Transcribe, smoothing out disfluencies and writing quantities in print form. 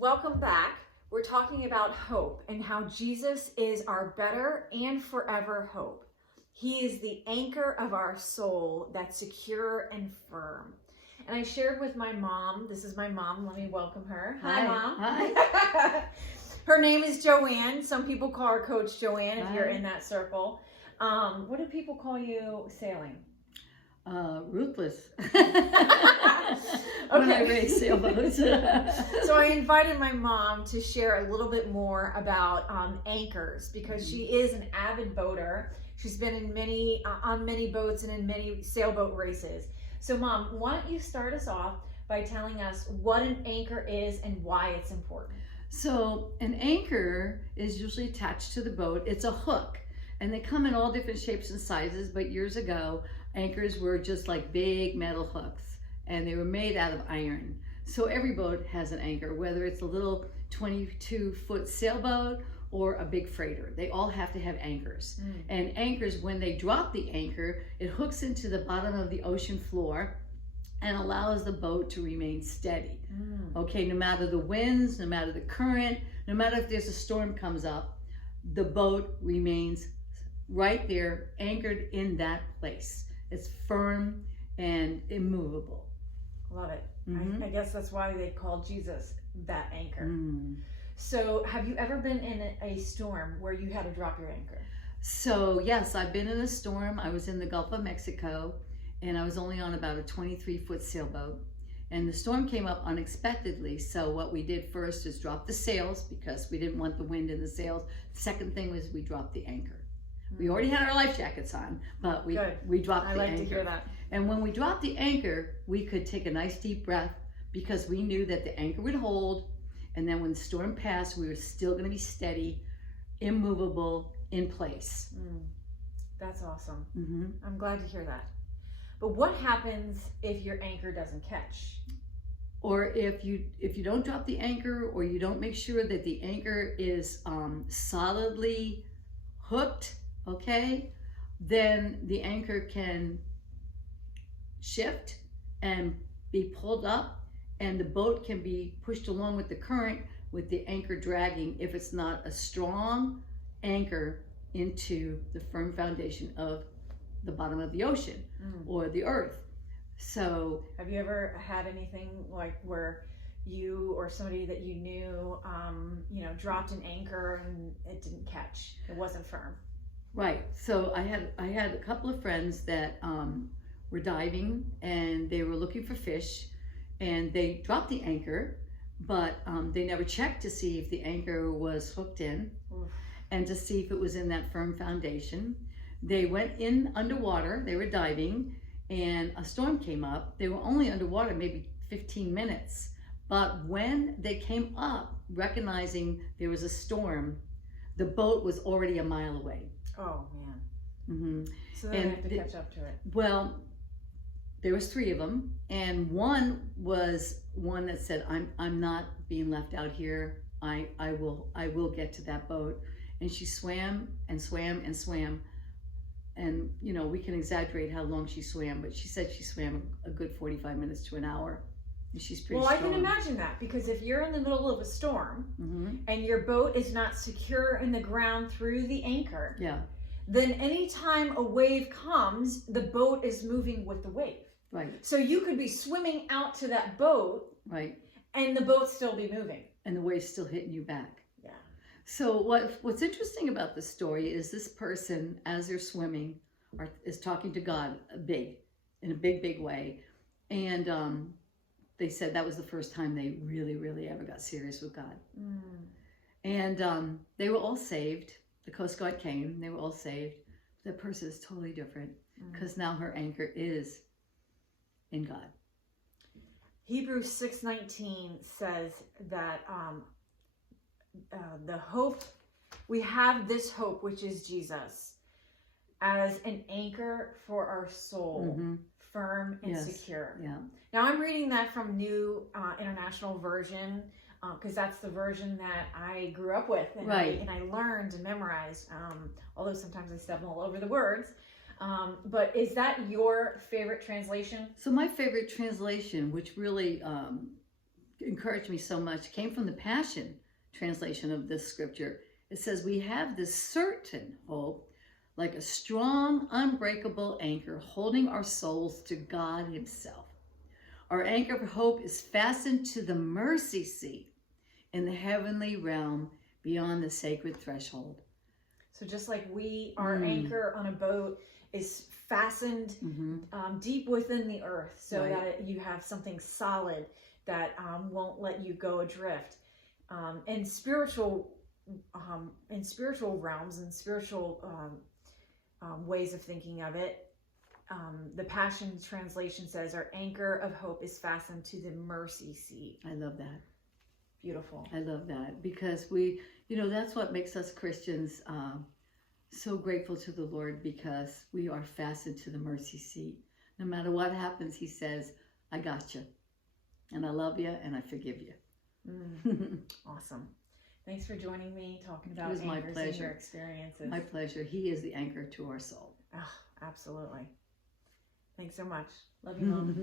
Welcome back. We're talking about hope and how Jesus is our better and forever hope. He is the anchor of our soul that's secure and firm. And I shared with my mom, this is my mom, let me welcome her. Hi, Mom. Hi. Her name is Joanne. Some people call her Coach Joanne if Hi. you're in that circle. What do people call you sailing? Ruthless. When I race sailboats. So I invited my mom to share a little bit more about anchors because she is an avid boater. She's been in on many boats and in many sailboat races. So Mom, why don't you start us off by telling us what an anchor is and why it's important? So an anchor is usually attached to the boat. It's a hook, and they come in all different shapes and sizes, but years ago, anchors were just like big metal hooks, and they were made out of iron. So every boat has an anchor, whether it's a little 22-foot sailboat or a big freighter. They all have to have anchors. And anchors, when they drop the anchor, it hooks into the bottom of the ocean floor and allows the boat to remain steady. Okay, no matter the winds, no matter the current, no matter if there's a storm comes up, the boat remains right there, anchored in that place. It's firm and immovable. Love it. I guess that's why they call Jesus that anchor. So have you ever been in a storm where you had to drop your anchor? So yes, I've been in a storm. I was in the Gulf of Mexico, and I was only on about a 23-foot sailboat. And the storm came up unexpectedly. So what we did first is drop the sails because we didn't want the wind in the sails. The second thing was we dropped the anchor. We already had our life jackets on, but we dropped the anchor. I like to hear that. And when we dropped the anchor, we could take a nice deep breath because we knew that the anchor would hold. And then when the storm passed, we were still going to be steady, immovable, in place. That's awesome. I'm glad to hear that. But what happens if your anchor doesn't catch? Or if you don't drop the anchor, or you don't make sure that the anchor is solidly hooked, okay, then the anchor can shift and be pulled up, and the boat can be pushed along with the current with the anchor dragging if it's not a strong anchor into the firm foundation of the bottom of the ocean or the earth. So have you ever had anything like where you or somebody that you knew dropped an anchor and it didn't catch, it wasn't firm? Right. So I had a couple of friends that were diving, and they were looking for fish, and they dropped the anchor, but they never checked to see if the anchor was hooked in and to see if it was in that firm foundation. They went in underwater, they were diving, and a storm came up. They were only underwater maybe 15 minutes, but when they came up, recognizing there was a storm, the boat was already a mile away. Oh man. So they have to catch up to it. Well, there was 3 of them, and one was one that said, I'm not being left out here. I will get to that boat. And she swam and swam and swam. And we can exaggerate how long she swam, but she said she swam a good 45 minutes to an hour. And she's pretty strong. I can imagine that, because if you're in the middle of a storm and your boat is not secure in the ground through the anchor, then anytime a wave comes, the boat is moving with the wave. Right. So you could be swimming out to that boat, and the boat still be moving. And the wave's still hitting you back. Yeah. So what's interesting about this story is this person, as they're swimming, is talking to God in a big way. And they said that was the first time they really ever got serious with God. And they were all saved. The Coast Guard came, they were all saved. That person is totally different because now her anchor is in God. Hebrews 6:19 says that the hope, we have this hope, which is Jesus, as an anchor for our soul, firm and secure. Now I'm reading that from New International Version, because that's the version that I grew up with, and I learned and memorized, although sometimes I stumble all over the words. But is that your favorite translation? So my favorite translation, which really encouraged me so much came from the Passion translation of this scripture. It says, we have this certain hope, like a strong, unbreakable anchor, holding our souls to God himself. Our anchor of hope is fastened to the mercy seat in the heavenly realm beyond the sacred threshold. So just like our anchor on a boat is fastened deep within the earth, so that you have something solid that won't let you go adrift. In spiritual realms and spiritual ways of thinking of it, the Passion Translation says our anchor of hope is fastened to the mercy seat. I love that. Beautiful. I love that, because we, that's what makes us Christians so grateful to the Lord, because we are fastened to the mercy seat. No matter what happens, he says, I got you, and I love you, and I forgive you. Awesome. Thanks for joining me, talking about it was anchors my pleasure. and your experiences. My pleasure. He is the anchor to our soul. Oh, absolutely. Thanks so much. Love you, Mom.